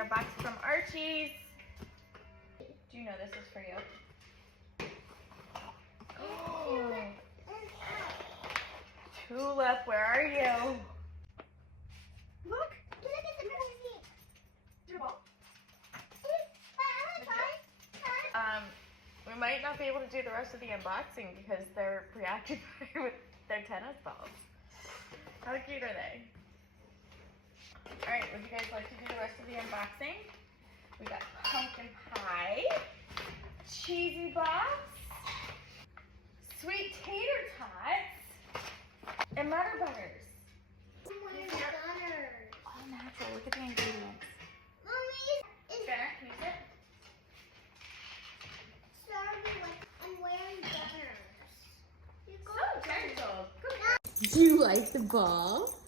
our box from Archie's. Do you know this is for you? Oh. Tulip, where are you? Look. We might not be able to do the rest of the unboxing because they're preoccupied with their tennis balls. How cute are they? Alright, would you guys like to do the rest of the unboxing? We got pumpkin pie, cheesy box, sweet tater tots, and Nutter Butters. Butters. All natural. Look at the ingredients. Mommy, Jenna, can you sit? I'm wearing butters. So gentle. Good. Do you like the ball?